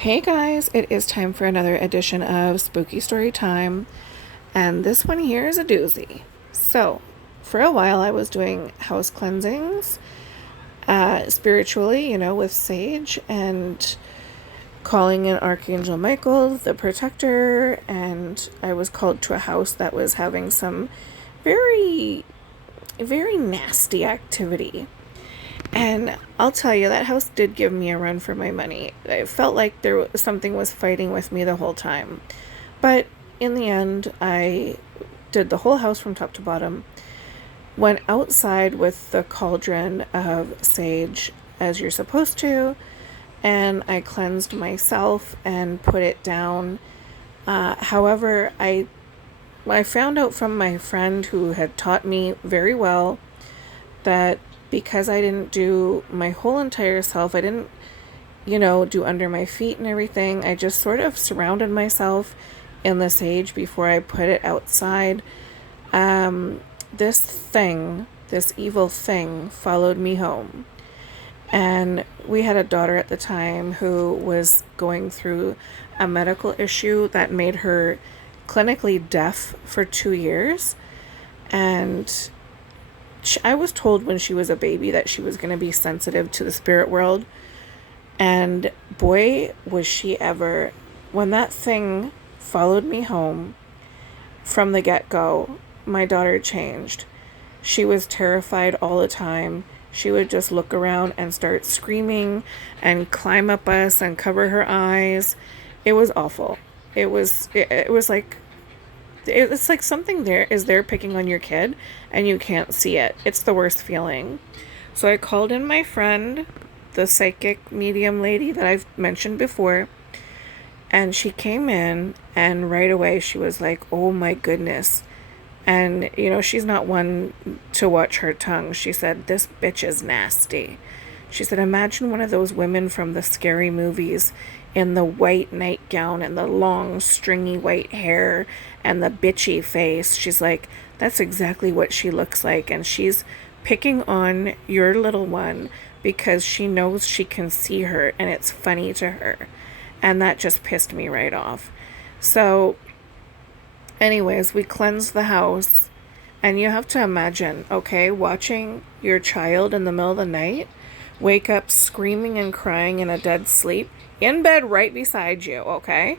Hey guys, it is time for another edition of Spooky Story Time, and this one here is a doozy. So, for a while I was doing house cleansings, spiritually, with sage and calling in Archangel Michael, the protector, and I was called to a house that was having some very, very nasty activity. And I'll tell you, that house did give me a run for my money. I felt like something was fighting with me the whole time. But in the end, I did the whole house from top to bottom. Went outside with the cauldron of sage, as you're supposed to, and I cleansed myself and put it down. However, I found out from my friend who had taught me very well that because I didn't do my whole entire self, I didn't, do under my feet and everything. I just sort of surrounded myself in the sage before I put it outside. This evil thing followed me home. And we had a daughter at the time who was going through a medical issue that made her clinically deaf for 2 years. And I was told when she was a baby that she was going to be sensitive to the spirit world. And boy, was she ever. When that thing followed me home from the get-go, my daughter changed. She was terrified all the time. She would just look around and start screaming and climb up us and cover her eyes. It was awful. It was like it's like something there is there picking on your kid and you can't see it. It's the worst feeling. So I called in my friend, the psychic medium lady that I've mentioned before, and she came in and right away she was like, "Oh my goodness." And she's not one to watch her tongue. She said, "This bitch is nasty." She said, "Imagine one of those women from the scary movies in the white nightgown and the long stringy white hair and the bitchy face." She's like, "That's exactly what she looks like. And she's picking on your little one because she knows she can see her and it's funny to her." And that just pissed me right off. So anyways, we cleansed the house. And you have to imagine, okay, watching your child in the middle of the night wake up screaming and crying in a dead sleep in bed right beside you, okay?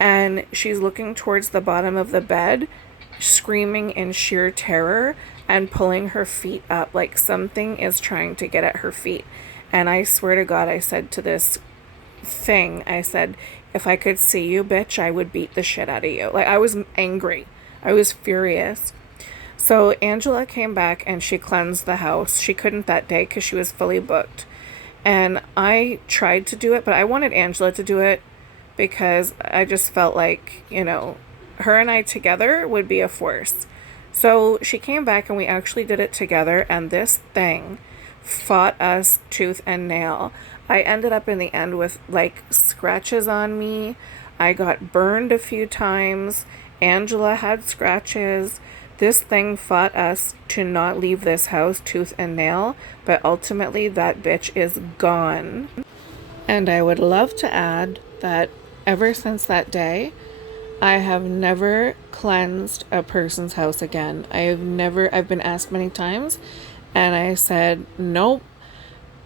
And she's looking towards the bottom of the bed, screaming in sheer terror and pulling her feet up like something is trying to get at her feet. And I swear to God, I said to this thing, I said, "If I could see you, bitch, I would beat the shit out of you." Like, I was angry. I was furious. So Angela came back and she cleansed the house. She couldn't that day because she was fully booked. And I tried to do it, but I wanted Angela to do it because I just felt like, her and I together would be a force. So she came back and we actually did it together, and this thing fought us tooth and nail. I ended up in the end with like scratches on me. I got burned a few times. Angela had scratches. This thing fought us to not leave this house tooth and nail, but ultimately that bitch is gone. And I would love to add that ever since that day, I have never cleansed a person's house again. I've been asked many times, and I said nope.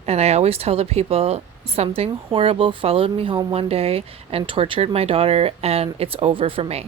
And I always tell the people, something horrible followed me home one day and tortured my daughter, and it's over for me.